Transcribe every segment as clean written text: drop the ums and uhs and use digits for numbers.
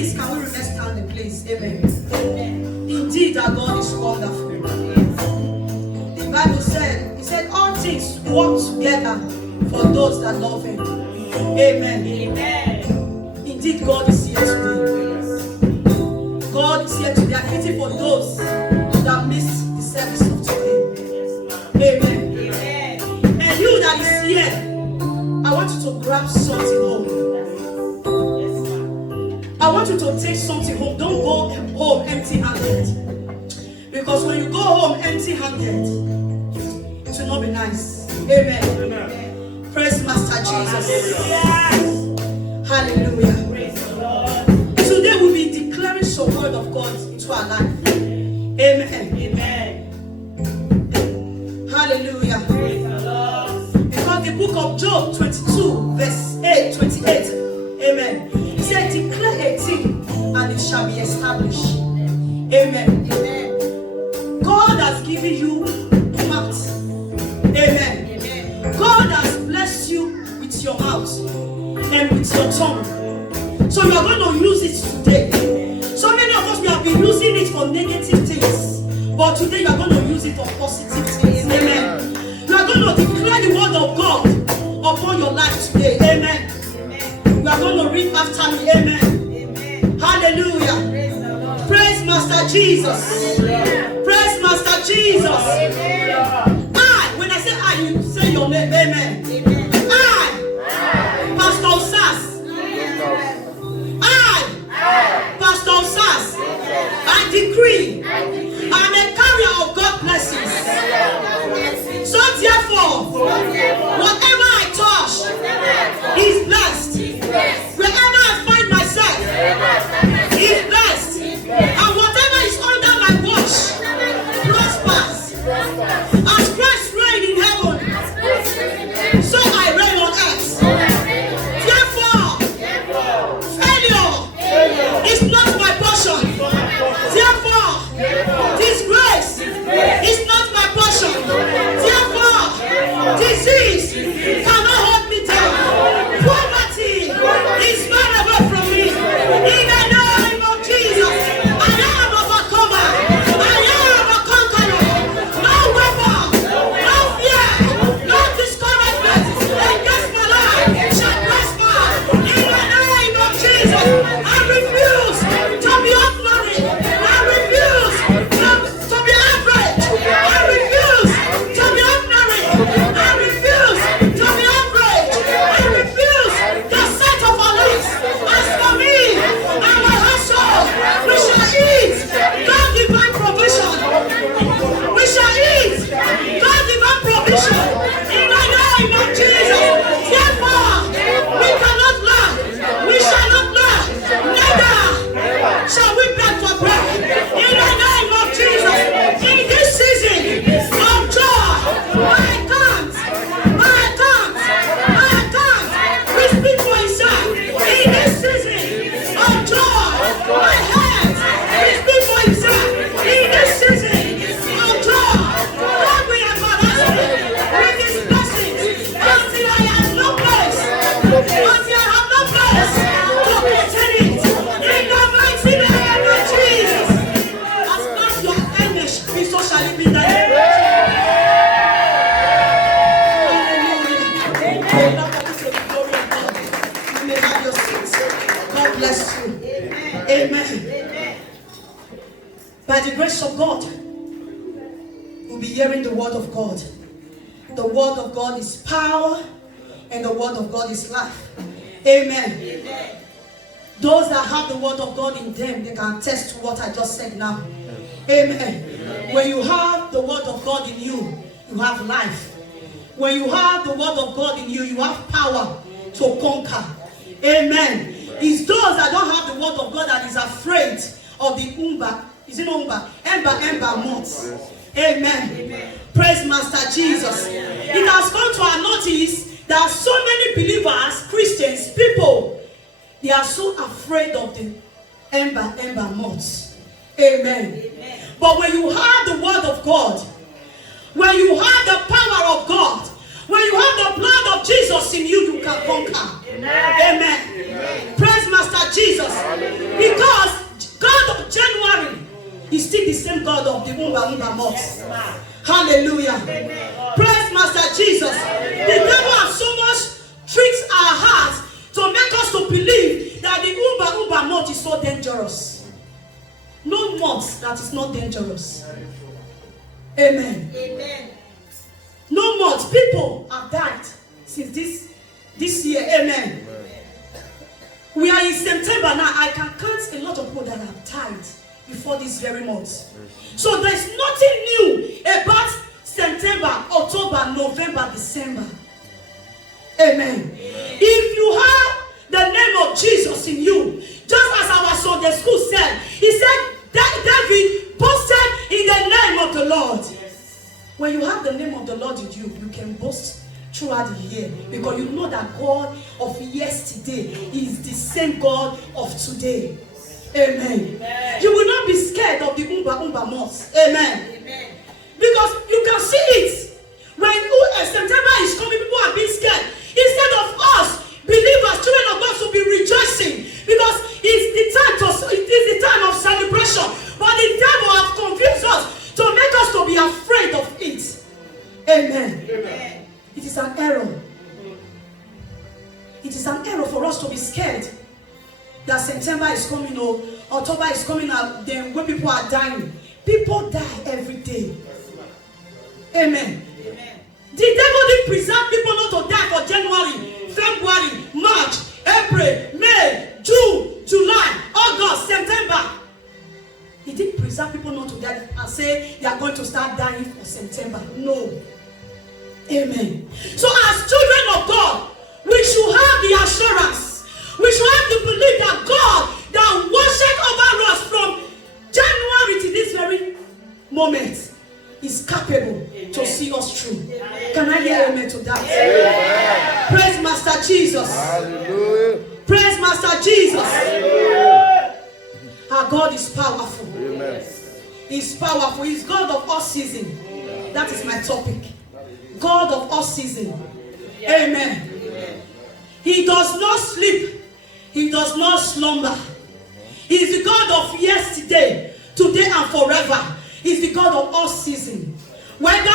Please, can we remain standing, please? Amen. Indeed, our God is wonderful. The Bible said, He said, all things work together for those that love Him. Amen. Indeed, God is here today. God is here today. I'm waiting for those that missed the service of today. Amen. And you that is here, I want you to grab something home. I want you to take something home. Don't go home empty-handed. Because when you go home empty-handed, it will not be nice. Amen. Praise Master Jesus. Hallelujah. Today we'll be declaring some word of God into our life. Amen. Hallelujah. Because the book of Job 22 verse 28. Amen. He said, declare a thing and it shall be established. Amen. God has given you mouth. Amen. God has blessed you with your mouth and with your tongue. So you are going to use it today. So many of us, we have been using it for negative things. But today you are going to use it for positive things. Amen. You are going to declare the word of God upon your life today. Amen. You are going to read after me. Amen. Hallelujah. Praise Master Jesus. Praise Master Jesus. When I say I, you say your name. Amen. Pastor Sas. Pastor Sas. I decree I'm a carrier of God's blessings. So therefore, whatever I touch is blessed. Wherever I find myself is blessed. And whatever is under my watch prospers. As Christ reign in heaven, so I reign on earth. Therefore, failure is not my portion. Therefore, disgrace is not my portion. Therefore, disease cannot hold me down. Poverty is far away from me. In the name of Jesus, I am overcomer. I am a conqueror. No weapon, no fear, no discouragement against my life shall prosper. In the name of Jesus, I refuse to be ordinary. I refuse to be average. I refuse to be ordinary. I refuse to be average. I refuse the set of our lips. As for me and my household, we shall eat God's divine provision. We shall eat God's divine provision in the name of Jesus. Therefore, we cannot lack. We shall not lack. Neither shall we beg for bread. In the name of Jesus. In this season of joy, my tongue, we speak for Himself. In this season of joy, my hands, we speak for Himself. In this season of joy, God will embarrass me with His blessings until I have no place. Until I have no place to contain it. In the mighty name of Jesus. As God your image, so shall it be done. God bless you. Amen. By the grace of God, we'll be hearing the word of God. The word of God is power, and the word of God is life. Amen. Those that have the word of God in them, they can attest to what I just said now. Amen. When you have the word of God in you, you have life. When you have the word of God in you, you have power to conquer. Amen. It's those that don't have the word of God that is afraid of the ember months. Amen. Praise Master Jesus. It has come to our notice that so many believers, Christians, people, they are so afraid of the ember months. Amen. But when you have the word of God, when you have the power of God, when you have the blood of Jesus in you, you can conquer. Amen. Praise Master Master Jesus. Because God of January is still the same God of the Umba months. Hallelujah. Praise Master Jesus. The devil has so much tricks our hearts to make us to believe that the Umba month is so dangerous. No month that is not dangerous. Amen. Amen. No month. People have died since this year. Amen. We are in September now. I can count a lot of people that have died before this very month. So there's nothing new about September, October, November, December. Amen. If you have the name of Jesus in you, just as our Sunday school said, he said that David boasted in the name of the Lord. When you have the name of the Lord in you, you can boast throughout the year, because you know that God of yesterday is the same God of today. Amen. Amen. You will not be scared of the Umba months. Amen. Amen. Because you can see it. When September is coming, people are being scared. Instead of us, believers, children of God, to be rejoicing, because it is the time of celebration. But the devil has confused us to make us to be afraid of it. Amen. Amen. It is an error. It is an error for us to be scared that September is coming or October is coming out, then when people are dying. People die every day. Amen. Amen. The devil didn't preserve people not to die for January, February, March, April, May, June, July, August, September. He didn't preserve people not to die and say they are going to start dying for September. No. Amen. So as children of God, we should have the assurance. We should have the belief that God that watches over us from January to this very moment is capable to see us through. Can I hear amen to that? Amen. Praise Master Jesus. Hallelujah. Praise Master Jesus. Hallelujah. Our God is powerful. Amen. He's powerful. He's God of all season. That is my topic. God of all season. Amen. He does not sleep. He does not slumber. He is the God of yesterday, today, and forever. He is the God of all season. Whether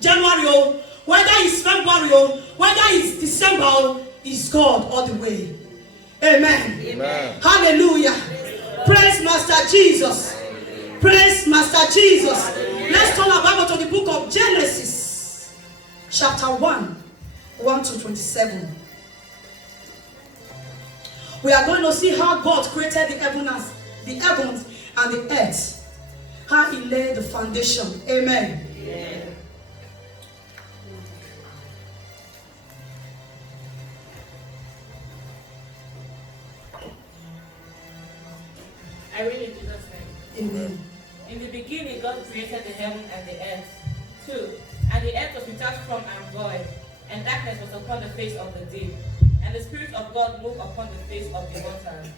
January, whether it's February, whether it's December, is God all the way. Amen. Amen. Hallelujah. Praise Master Jesus. Praise Master Jesus. Let's turn our Bible to the book of Genesis, chapter 1 to 27. We are going to see how God created the heavens and the earth. How he laid the foundation. Amen. Amen. I read it Jesus' name. Amen. In the beginning, God created the heaven and the earth. 2. And the earth was without form and void, and darkness was upon the face of the deep. And the Spirit of God moved upon the face of the waters.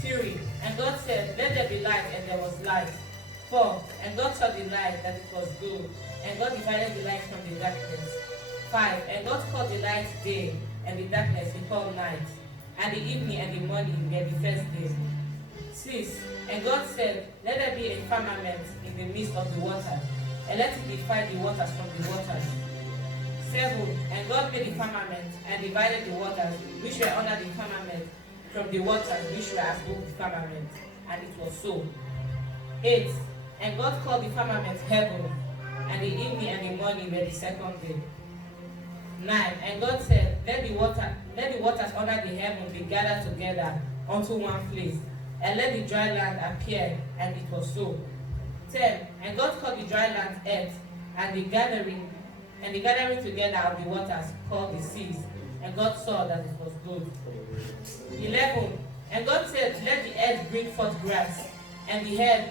3. And God said, let there be light, and there was light. 4. And God saw the light, that it was good. And God divided the light from the darkness. 5. And God called the light day, and the darkness he called night. And the evening and the morning were the first day. 6. And God said, let there be a firmament in the midst of the waters, and let it divide the waters from the waters. 7. And God made the firmament, and divided the waters which were under the firmament from the waters which were above the firmament. And it was so. 8. And God called the firmament heaven, and the evening and the morning were the second day. 9. And God said, let the waters under the heaven be gathered together unto one place, and let the dry land appear, and it was so. 10. And God called the dry land earth, and the gathering together of the waters called the seas. And God saw that it was good. 11. And God said, let the earth bring forth grass, and the herb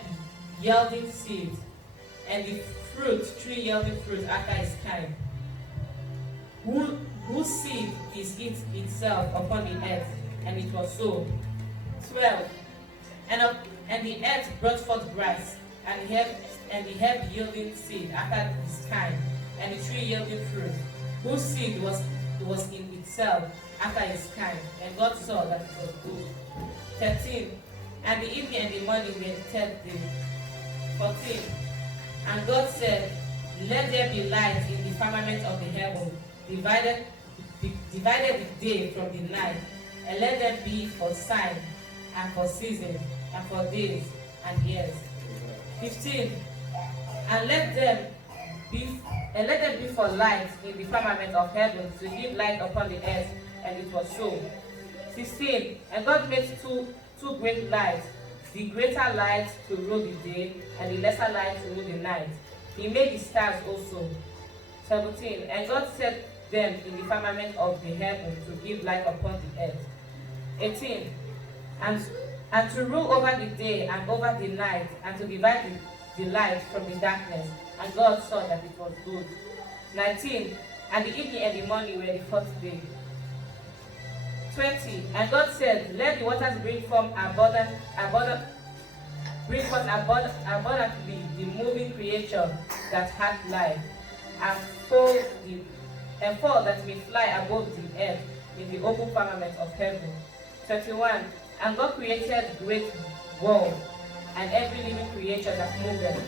yielding seed, and the tree yielding fruit after its kind, whose seed is itself upon the earth. And it was so. 12. And the earth brought forth grass, and the herb yielding seed after its kind, and the tree yielding fruit, whose seed was in itself after his kind, and God saw that it was good. 13. And the evening and the morning were the third day. 14. And God said, let there be light in the firmament of the heaven, divided the day from the night, and let them be for sign, and for seasons, and for days, and years. 15. And let them be for lights in the firmament of heaven, to give light upon the earth, and it was so. 16. And God made two great lights, the greater light to rule the day, and the lesser light to rule the night. He made the stars also. 17. And God set them in the firmament of the heaven to give light upon the earth. 18. And to rule over the day and over the night, and to divide the light from the darkness. And God saw that it was good. 19. And the evening and the morning were the fourth day. 20. And God said, let the waters bring forth abundantly the moving creature that hath life, and fall that may fly above the earth in the open firmament of heaven. 21. And God created great worlds, and every living creature that moveth,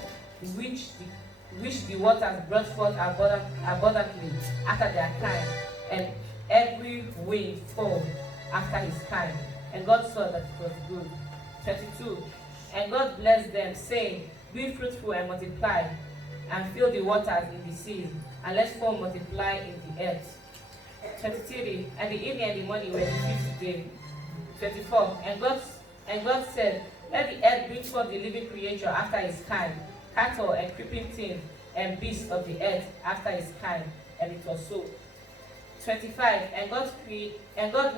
which the waters brought forth abundantly after their kind, and every wind fowl after his kind. And God saw that it was good. 32. And God blessed them, saying, be fruitful and multiply, and fill the waters in the seas, and let fowl multiply in the earth. 23. And the evening and the morning were the fifth day. 24. And God said, let the earth bring forth the living creature after his kind, cattle and creeping things, and beasts of the earth after his kind. And it was so. 25. And God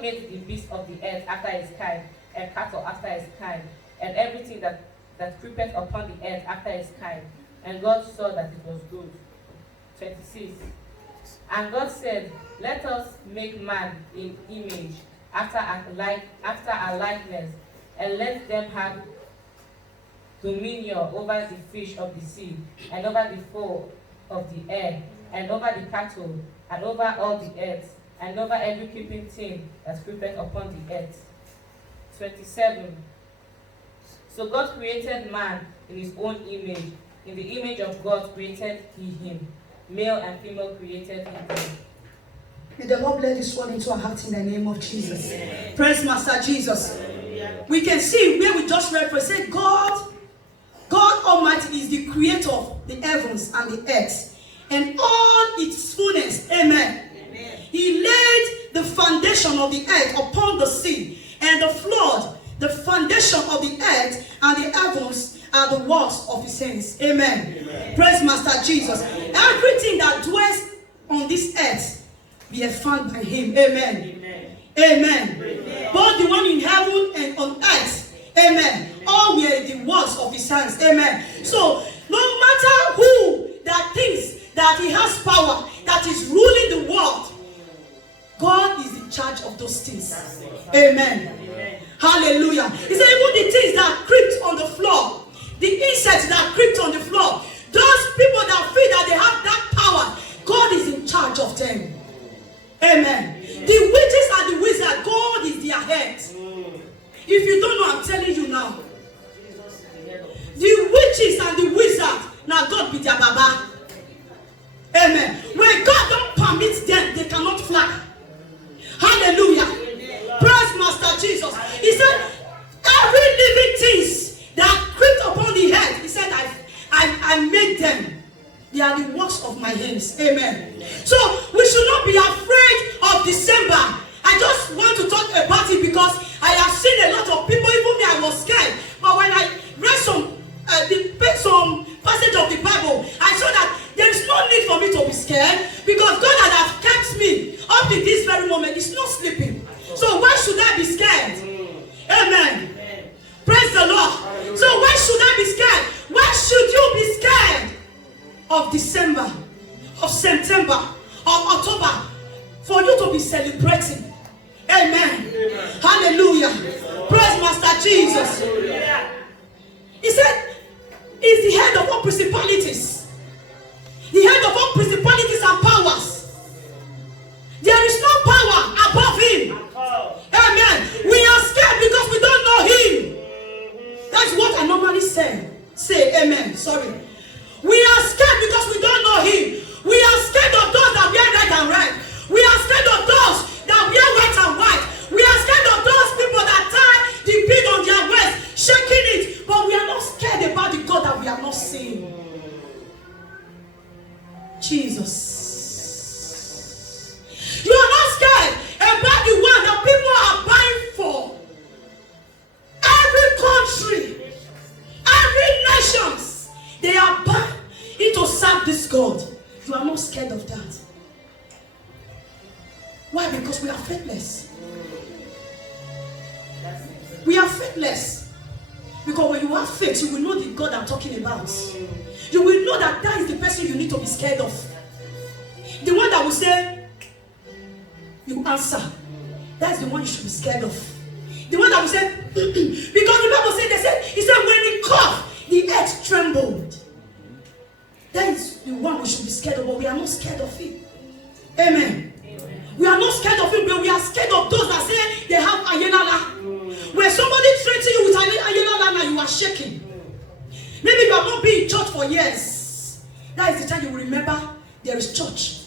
made the beasts of the earth after his kind, and cattle after his kind, and everything that creepeth upon the earth after his kind. And God saw that it was good. 26. And God said, let us make man in image, after our likeness, and let them have dominion over the fish of the sea, and over the fowl of the air, and over the cattle, and over all the earth, and over every creeping thing that creepeth upon the earth. 27. So God created man in his own image. In the image of God created he him. Male and female created he them. May the Lord bless this word into our hearts in the name of Jesus. Praise Master Jesus. We can see where we just read for say God Almighty is the creator of the heavens and the earth and all its fullness. Amen. He laid the foundation of the earth upon the sea and the flood. The foundation of the earth and the heavens are the works of his hands. Amen. Praise Master Jesus. Everything that dwells on this earth be found by him. Amen. Amen. Both the one in heaven and on earth. Amen. All were the works of his hands. Amen. So no matter who that thinks that he has power, that is ruling the world, God is in charge of those things. Amen. Hallelujah. He said even the things that crept on the floor, the insects that crept on the floor, those people that feel that they have that power, God is in charge of them. Amen. The witches and the wizards, God is their head. If you don't know, I'm telling you now. The witches and the wizards, now God be their baba. Amen. When God don't permit them, they cannot fly. Hallelujah. Praise Master Jesus. He said, every living things that crept upon the earth, he said, I made them. They are the works of my hands. Amen. So we should not be afraid of December. I just want to talk about it because I have seen a lot of people, even me, I was scared. But when I read some passage of the Bible, I saw that there is no need for me to be scared because God has kept me up to this very moment. He's not sleeping. So why should I be scared? Amen. Praise the Lord. So why should I be scared? Why should you be scared of December, of September, of October, for you to be celebrating? Amen. Hallelujah. Praise Master Jesus. He said, he's the head of all principalities. The head of all principalities and powers. There is no power above him. Jesus. You are not scared about the one that people are buying for. Every country, every nation, they are buying to serve this God. You are not scared of that. Why? Because we are faithless. We are faithless. Because when you have faith, you will know the God I'm talking about. You will know that that is the person you need to be scared of. The one that will say, you answer. That's the one you should be scared of. The one that will say, because the Bible said, he said, when he coughed, the earth trembled. That is the one we should be scared of, but we are not scared of him. Amen. We are not scared of him, but we are scared of those that say they have ayenala. When somebody threatens you with ayenala, now you are shaking. Maybe you have not been in church for years. That is the time you will remember there is church.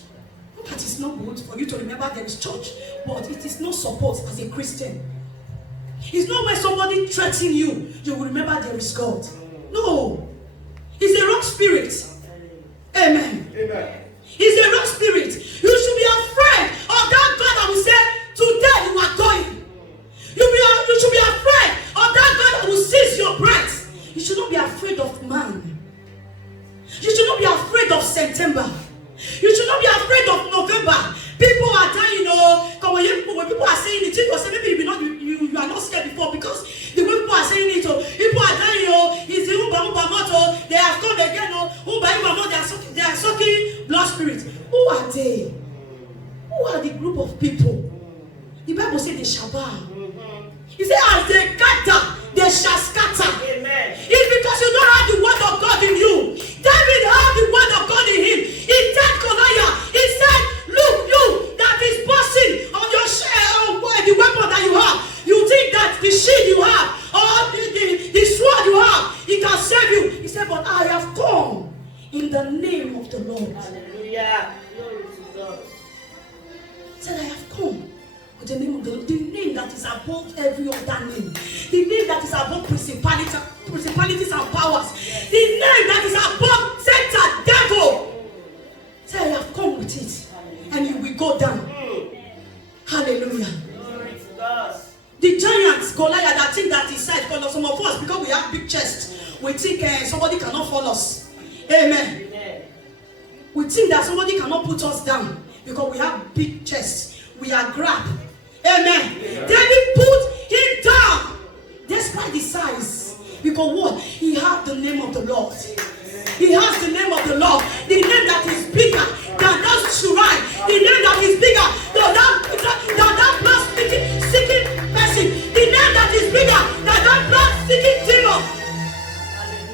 That is not good for you to remember there is church, but it is not support as a Christian. It's not when somebody threatens you, you will remember there is God. No. It's a wrong spirit. Amen. Amen. It's a wrong spirit. You should be afraid of that God that will say, today you are going. You should be afraid of that God that will seize your breath. You should not be afraid of man. You should not be afraid of September. You should not be afraid of November. People are dying, when people are saying it, people say maybe you are not scared before, because the way people are saying it, people are dying, it's the Umba motto, they have come again, they are sucking blood spirit. Who are they? Who are the group of people? The Bible says they shall bow. He said, as they gather, they shall scatter. Amen. It's because you don't have the word of God in you. David had the word of God in him. He told Goliath, he said, look, you that is boasting on your the weapon that you have. You think that the shield you have, or the sword you have, it can save you. He said, but I have come in the name of the Lord. Hallelujah. Glory to God. He said, I have come with the name of the Lord, the name that is above every other name, the name that is above principalities and powers, the name that is above Satan, devil. Say, I have come with it, and you will go down. Hallelujah. Glory to God. The giants, Goliath, that think that is said, because some of us, because we have big chest, we think somebody cannot fall us. Amen. Amen. We think that somebody cannot put us down because we have big chest. We are grabbed. Amen. David put him down despite the size. Because what? He had the name of the Lord. He has the name of the Lord. The name that is bigger than that shrine. The name that is bigger than that blood-seeking person. The name that is bigger than that blood-seeking demon.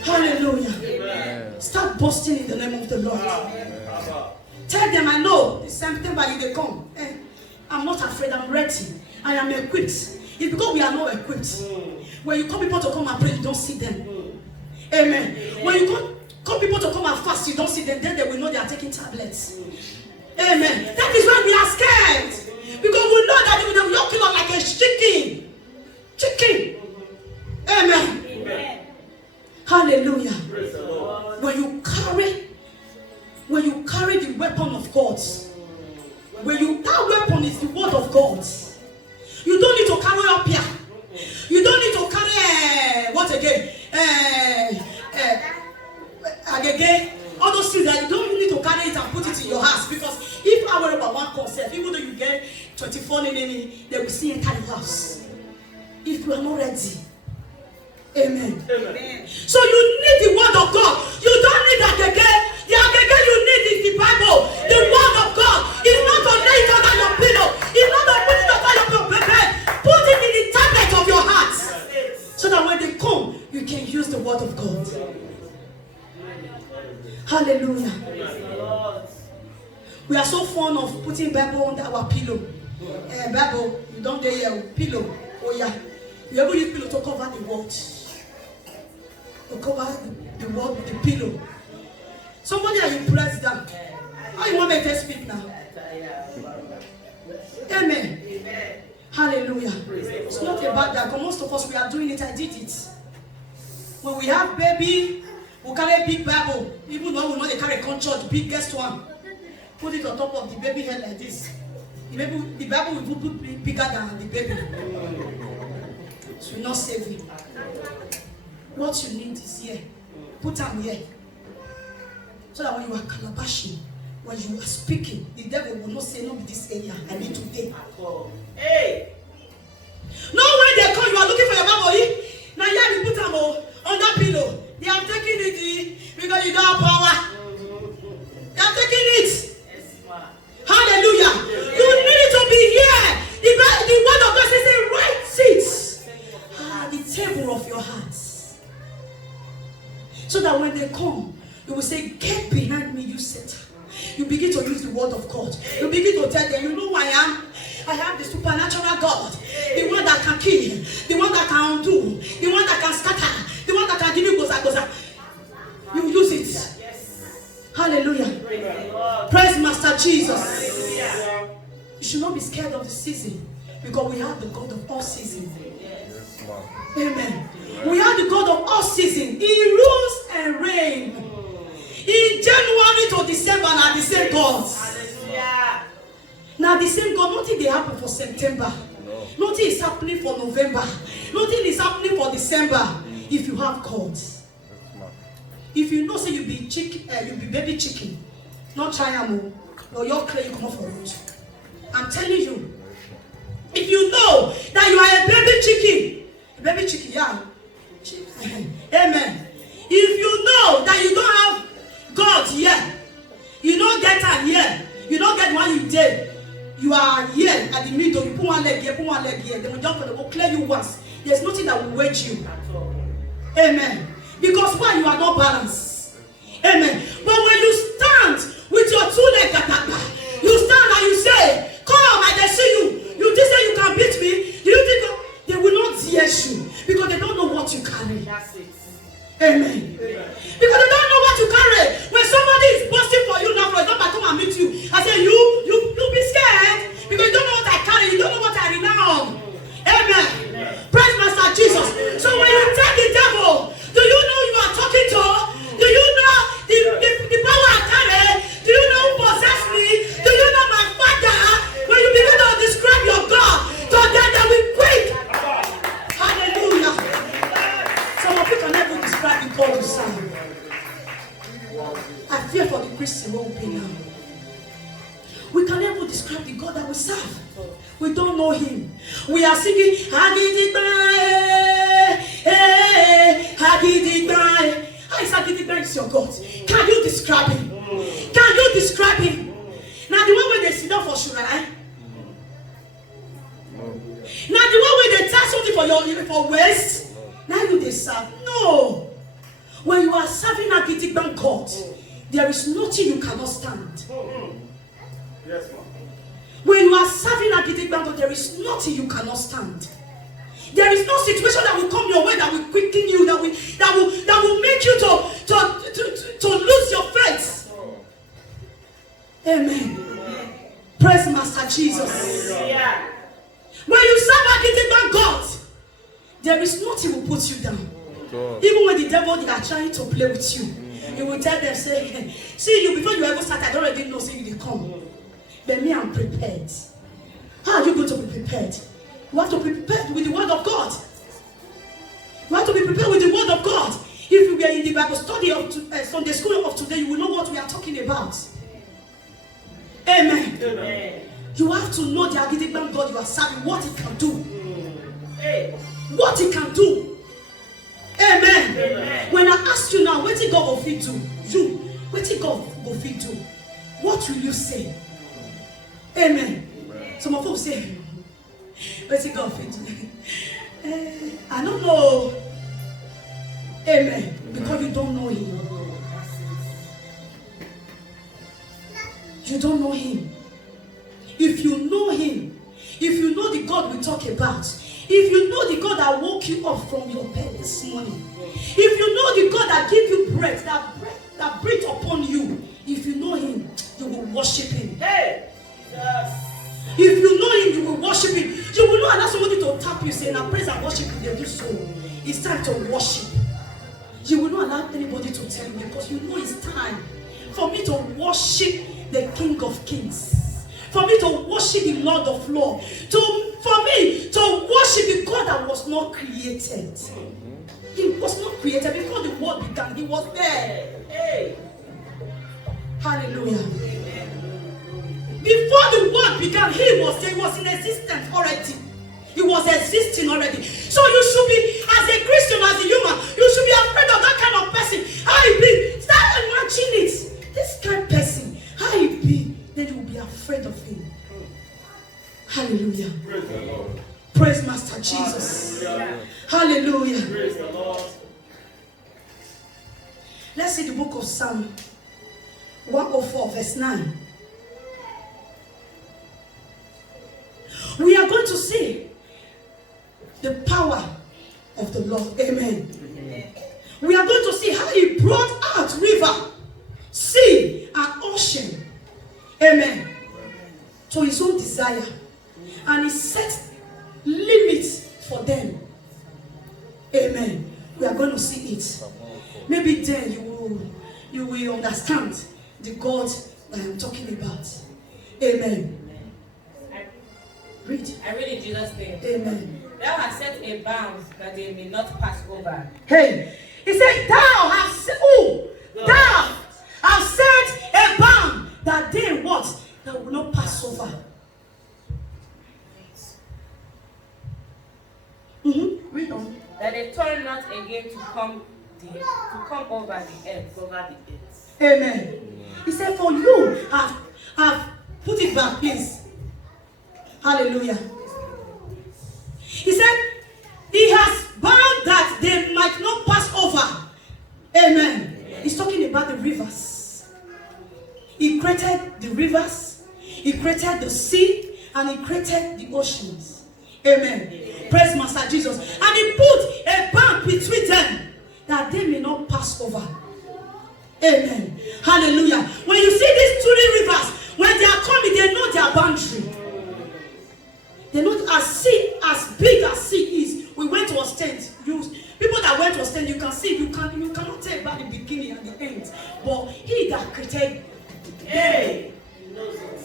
Hallelujah. Amen. Start boasting in the name of the Lord. Amen. Tell them, I know the September if they come. I'm not afraid, I'm ready. I am equipped. It's because we are not equipped. When you call people to come and pray, you don't see them. Amen. When you call people to come and fast, you don't see them. Then they will know they are taking tablets. Amen. That is why we are scared. Because we know that they will not kill us like a chicken. Chicken. Amen. Amen. Hallelujah. Praise the Lord. When you carry the weapon of God, that weapon is the word of God. You don't need to carry up here. You don't need to carry what again? Again, all those things that you don't need to carry it and put it in your house. Because if I worry about one concept, even though you get 24 they will see enter your house. If you are not ready. Amen. Amen. So you need the word of God. You don't need agege. The agege you need is the Bible. The word of God. It's not to lay it under your pillow. It's not to put it under your bed. Put it in the tablet of your heart. So that when they come, you can use the word of God. Hallelujah. We are so fond of putting Bible under our pillow. Bible, you don't dare your pillow. Oh yeah. You ever use pillow to cover the word. To cover the word with the pillow. Somebody are impressed that. How you want me to speak now? Amen. Amen. Hallelujah. It's not about that, but most of us we are doing it. I did it. When we have baby, we carry a big Bible. Even though we know they carry a church, biggest one. put it on top of the baby head like this. The Bible will be bigger than the baby. It will not save you. What you need is here. Put them here. So that when you are calabashing, when you are speaking, the devil will not say, no, be this area. I need to take. Hey! No, when they come, you are looking for your Bible. Now, yeah, you put them on that pillow. They are taking it because you don't have power. They are taking it. Hallelujah. You need to be here. The word of God says, say, right seats at the table of your hearts. So that when they come, you will say, get behind me, you Satan. You begin to use the word of God. You begin to tell them, you know who I am? I have the supernatural God. The one that can kill. The one that can undo. The one that can scatter. The one that can give you goza. You use it. Hallelujah. Praise Master Jesus. You should not be scared of the season, because we have the God of all seasons. Amen. We have the God of all seasons. He rules and reigns. In January to December, now the same God. Now the same God. Nothing they happen for September. Nothing is happening for November. Nothing is happening for December. If you have God. If you know, say you be chicken, you be baby chicken, not triangle, or your clay you come for root. I'm telling you, if you know that you are a baby chicken, yeah, amen. If you know that you don't have God here, you don't get her here, you don't get one you did, you are here at the middle, you put one leg here, then we jump and will clear you once. There's nothing that will wedge you. Amen. Because why? You are not balanced. Amen. But when you stand with your two legs, you stand and you say, come, I see you. You just say you can beat me. Do you think they will not dare you? Because they don't know what you carry. That's it. Amen. Because they don't know what you carry. When somebody is busting for you now, for example, I come and meet you. I say, you be scared because you don't know what I carry. You don't know what I rely on. Amen. Praise Master Jesus. So when you take the devil, do you know you are talking to? Do you know the power I carry? Do you know who possessed me? Do you know my Father? When you begin to describe your God, so that they will quick. Hallelujah. Some of you can never describe the God you serve. I fear for the Christian who will be now. We can never describe the God that we serve. We don't know him. We are singing Hagidigba. How is Hagidigba is your God? Can you describe him? Can you describe him? Now the one where they sit down for Shurai. Now the one where they tie something for waste. Now you they serve. No. When you are serving Hagidigba God, there is nothing you cannot stand. Yes, ma'am. When you are serving Hagidigba God, there is nothing you cannot stand. There is no situation that will come your way that will quicken you, that will make you to lose your faith. Amen. Praise Master Jesus. Yeah. When you serve Hagidigba God, there is nothing will put you down. Even when the devil they are trying to play with you, he will tell them, say, see you before you ever start, I don't already know, say you come. But me, I'm prepared. How are you going to be prepared? You have to be prepared with the word of God. You have to be prepared with the word of God. If you were in the Bible study of Sunday school of today, you will know what we are talking about. Amen. Amen. You have to know the Hagidigba God you are serving, what he can do. Hey. What he can do. Amen. Amen. When I ask you now, what did God go feed do? You, what did God go feed do? What will you say? Amen. Some of us say, what's it God feed do? I don't know. Amen. Because you don't know him. You don't know him. If you know him, if you know the God we talk about, if you know the God that woke you up from your bed this morning, if you know the God that gave you breath, that breathed upon you, if you know him, you will worship him. Hey. Jesus. If you know him, you will worship him. You will not allow somebody to tap you, say, now praise and worship him, they do so. It's time to worship. You will not allow anybody to tell you, because you know it's time for me to worship the King of Kings. For me to worship the Lord of Lords. For me to worship the God that was not created. He was not created before the world began. He was there. Hey. Hallelujah. Before the world began, he was there. He was in existence already. He was existing already. So you should be, as a Christian, as a human, you should be afraid of that kind of person. How he be? Start imagining it. This kind of person, how he be? Then you will be afraid of him. Hallelujah. Praise the Lord. Praise Master Jesus. Hallelujah. Praise the Lord. Let's see the book of Psalm 104, verse 9. We are going to see the power of the Lord. Amen. We are going to see how he brought out river, sea, and ocean. Amen. To his own desire. And he set limits for them. Amen. We are going to see it. Maybe then you will understand the God that I am talking about. Amen. Read. I read in Jesus' name. Amen. Thou hast set a bound that they may not pass over. Hey, he said, thou hast set a bound that they what? That will not pass over. Read on. That they turn not again to come over the earth. Over the earth. Amen. He said, for you have put it back, please. Hallelujah. He said, he has bound that they might not pass over. Amen. He's talking about the rivers. He created the rivers, he created the sea, and he created the oceans. Amen. Praise Master Jesus. And he put a bound between them that they may not pass over. Amen. Hallelujah. When you see these two rivers, when they are coming, they know their boundary. They know as big as sea is. We went to Ostend. People that went to Ostend, you can see, you cannot tell about the beginning and the end. But he that created, Hey.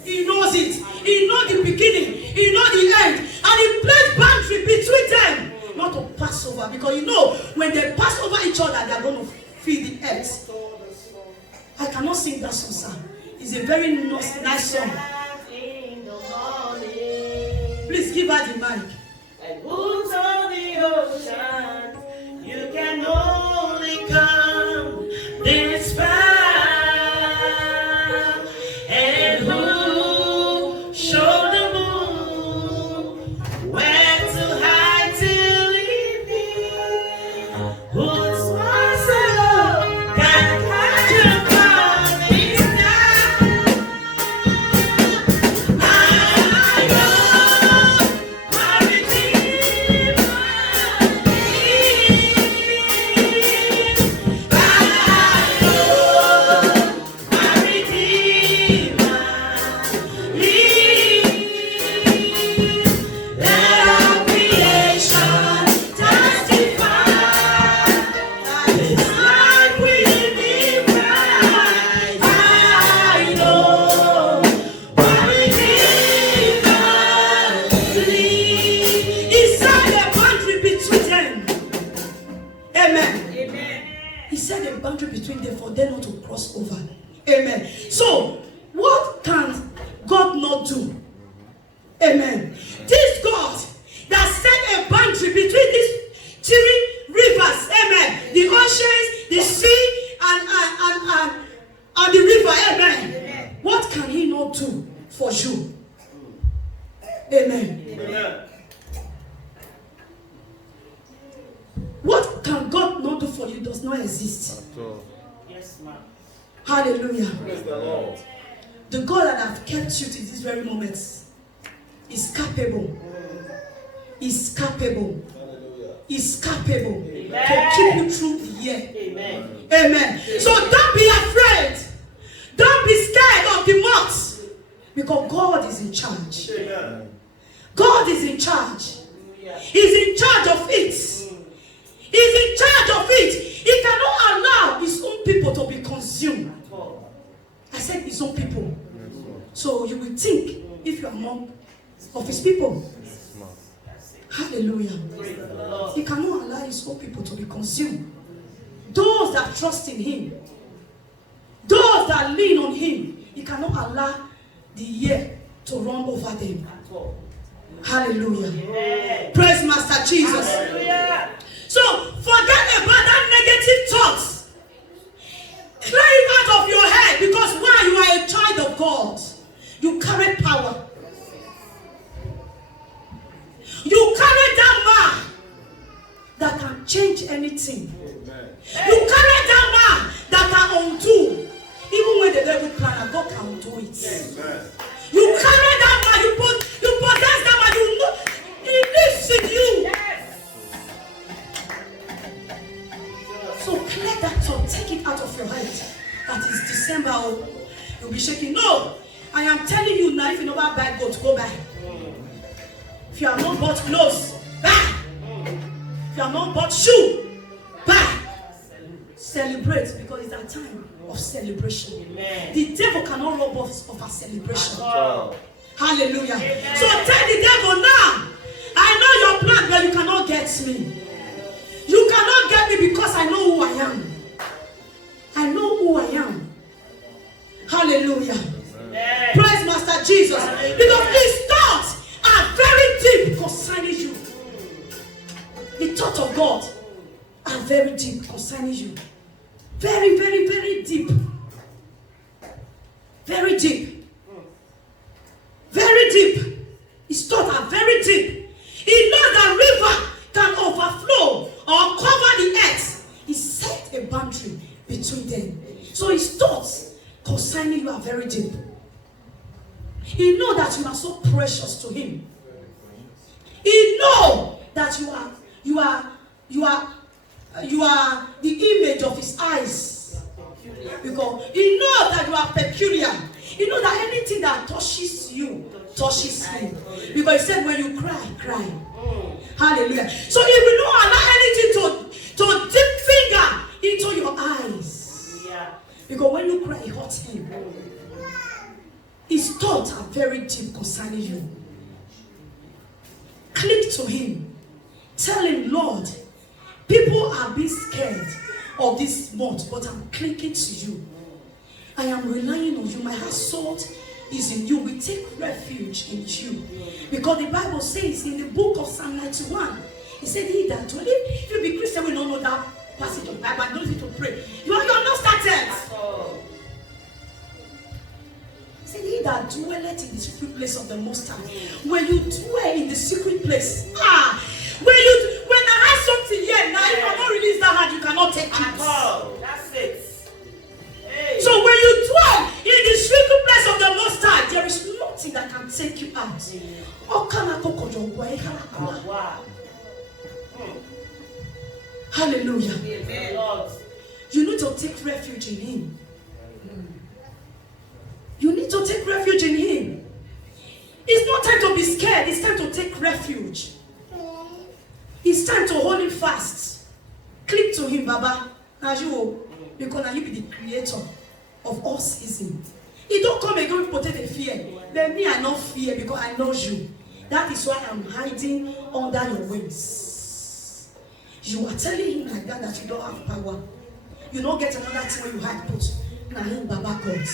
he knows it. He knows the beginning. He knows the end. And he placed boundary between them. Not to pass over. Because you know, when they pass over each other, they are going to feed the earth. I cannot sing that song, sir. It's a very nice song. Please give her the mic. And who's on the ocean? You can only come this far. And who showed the moon where to hide till evening? Who's once alone can hide your coming down? I know my Redeemer between them for them not to cross over. Amen. So, what can God not do? Amen. This God that set a boundary between these three rivers, amen, the oceans, the sea, and the river, amen. What can He not do for you? Amen. Amen. What can God not do for you does not exist. Yes, ma'am. Hallelujah. Praise the Lord. The God that has kept you to these very moments is capable. Is capable. Is capable to keep you through the year. Amen. Amen. So don't be afraid. Don't be scared of the months. Because God is in charge. Amen. God is in charge. He's in charge of it. He's in charge of it. He cannot allow his own people to be consumed. I said his own people. So you will think if you are among of his people. Hallelujah. He cannot allow his own people to be consumed. Those that trust in him, those that lean on him, he cannot allow the year to run over them. Hallelujah. Amen. Praise Master Jesus. Hallelujah. So forget about that negative thoughts. Clear it out of your head, because why? You are a child of God. You carry power. You carry that man that can change anything. You carry that man that can undo. Even when the devil plan, God can undo it. You carry that man, you possess that man, you know he lives in you. So clear that thought, take it out of your head. That is December, oh, you'll be shaking. No, I am telling you now, if you never buy goat, go buy. If you have not bought clothes, buy. If you have not bought shoe, buy. Celebrate, because it's a time of celebration. Amen. The devil cannot rob us of our celebration. Oh. Hallelujah. Amen. So tell the devil now, I know your plan, but you cannot get me. You cannot get me because I know who I am. I know who I am. Hallelujah. Amen. Praise Master Jesus. Hallelujah. Because his thoughts are very deep concerning you. The thoughts of God are very deep concerning you. Very, very, very deep. Very deep. Very deep. His thoughts are very deep. He knows that river can overflow or cover the earth. He set a boundary between them. So his thoughts concerning you are very deep. He knows that you are so precious to him. He knows that you are the image of his eyes. Because he knows that you are peculiar. He knows that anything that touches you touches him. Because he said, when you cry, cry. Hallelujah. So he will not allow anything to dip finger into your eyes. Because when you cry, it hurts him. His thoughts are very deep concerning you. Click to him. Tell him, Lord, people are being scared of this month, but I'm clicking to you. I am relying on you. My household is in you. We take refuge in you. Because the Bible says in the book of Psalm 91, it said, he that dwelleth, if you be Christian, we don't know that passage of Bible. I don't need to pray. You are not started. He said, he that dwelleth in the secret place of the Most High. When you dwell in the secret place, when I have something here now, if I don't release that hand, you cannot take it. That's it. Hey. So when you dwell in the secret place of the Most High, there is nothing that can take you out. Wow. Hallelujah. Amen. Lord. You need to take refuge in him. You need to take refuge in him. It's not time to be scared. It's time to take refuge. It's time to hold him fast. Click to him, Baba. Now you, because now you be the creator of all seasons. He don't come again with potato fear. But me, I not fear because I know you. That is why I'm hiding under your wings. You are telling him like that you don't have power. You don't get another thing when you hide put. Now him, Baba God.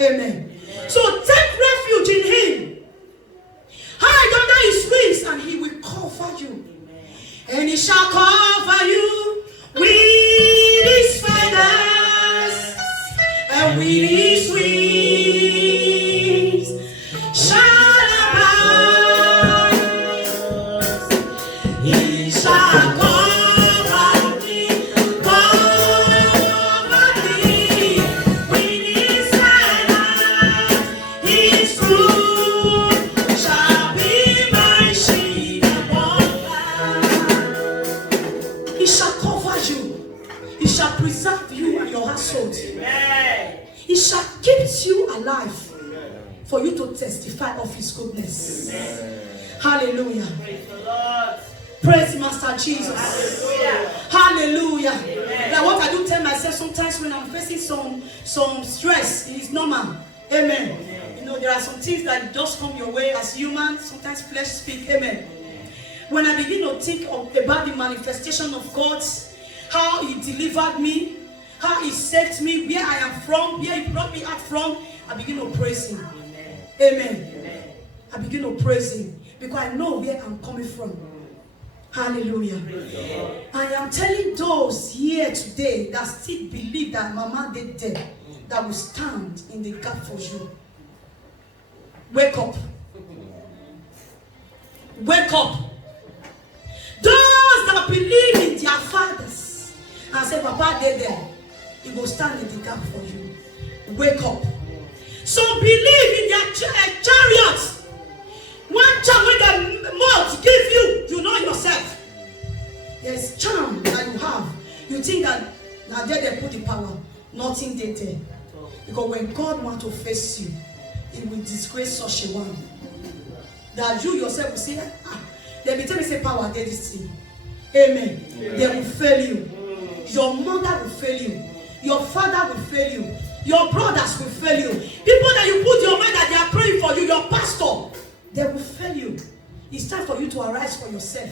Amen. So take refuge in him. Hide under his wings and he will cover you. And he shall cover you with his feathers and with his wings shall abide. He shall cover me with his feathers. His truth shall be my shield and buckler. He shall cover you. He shall preserve you and your household. Amen. He shall keep you alive for you to testify of his goodness. Hallelujah. Praise the Lord. Praise Master Jesus. Hallelujah. Hallelujah. Like what I do tell myself sometimes when I'm facing some stress, it is normal. Amen. You know, there are some things that just come your way as human. Sometimes flesh speak. Amen. When I begin to think about the manifestation of God, how He delivered me, how He saved me, where I am from, where He brought me out from, I begin to praise Him. Amen. I begin to praise Him because I know where I'm coming from. Hallelujah. I am telling those here today that still believe that Mama did dead, that will stand in the gap for you. Wake up. Wake up. Those that believe in their fathers and say, Papa did there, He will stand in the gap for you. Wake up. So believe in their chariots. One charm when the mouth give you, you know yourself. There's charm that you have. You think that now there they put the power. Nothing they there. Because when God wants to face you, He will disgrace such a one. That you yourself will say, they will tell me say power did this thing. Amen. They will fail you. Your mother will fail you. Your father will fail you. Your brothers will fail you. People that you put your mind that they are praying for you, your pastor, they will fail you. It's time for you to arise for yourself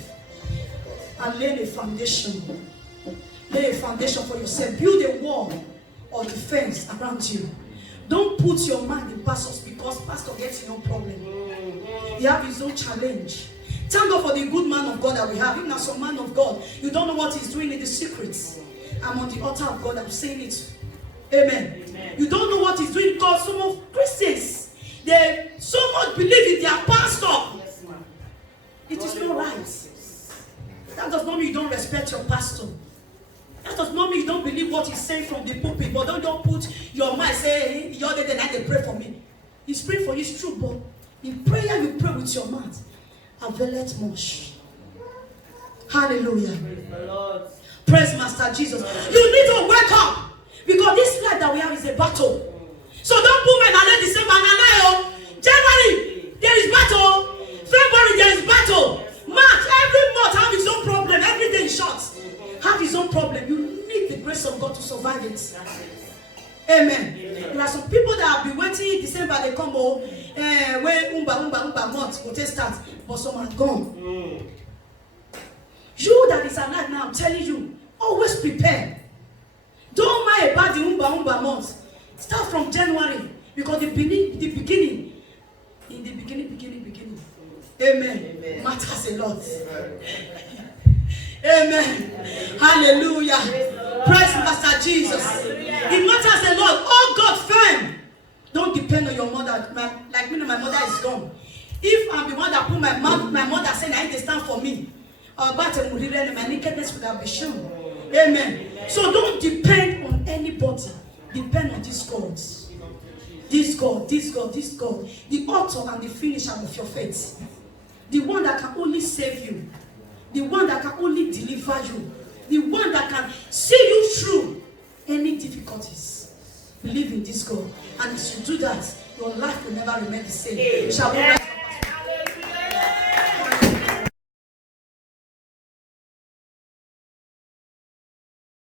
and lay a foundation. Lay a foundation for yourself. Build a wall or defense around you. Don't put your mind in pastors because pastor gets no problem. He has his own challenge. Thank God for the good man of God that we have. Even as a man of God, you don't know what he's doing in the secrets. I'm on the altar of God. I'm saying it. Amen. Amen. You don't know what he's doing because some of Christians, they so much believe in their pastor. Yes, ma'am. It is not right. That does not mean you don't respect your pastor. That does not mean you don't believe what he's saying from the pulpit. But don't put your mind, say, hey, the other day night they pray for me. He's praying for you, it's true, but in prayer you pray with your mouth. Availeth much. Hallelujah. Praise the Lord. Praise Master Jesus. You need to wake up. Because this life that we have is a battle. So don't put me in December. January, there is battle. February, there is battle. March, every month have his own problem. Every day is short. Have his own problem. You need the grace of God to survive it. Amen. There are some people that have been waiting December, they come home. Where month will they start. But some are gone. You that is alive now, I'm telling you, always prepare. Don't mind about the month. Start from January. Because the beginning. Amen. Matters a lot. Amen. Hallelujah. Praise Master Jesus. It matters a lot. Oh God, firm. Don't depend on your mother. Like me, my mother is gone. If I'm the one that put my mother saying I need to stand for me, my nakedness would have been shown. Amen. So don't depend on anybody. Depend on this God. This God. The author and the finisher of your faith. The one that can only save you. The one that can only deliver you. The one that can see you through any difficulties. Believe in this God. And if you do that, your life will never remain the same. Shall we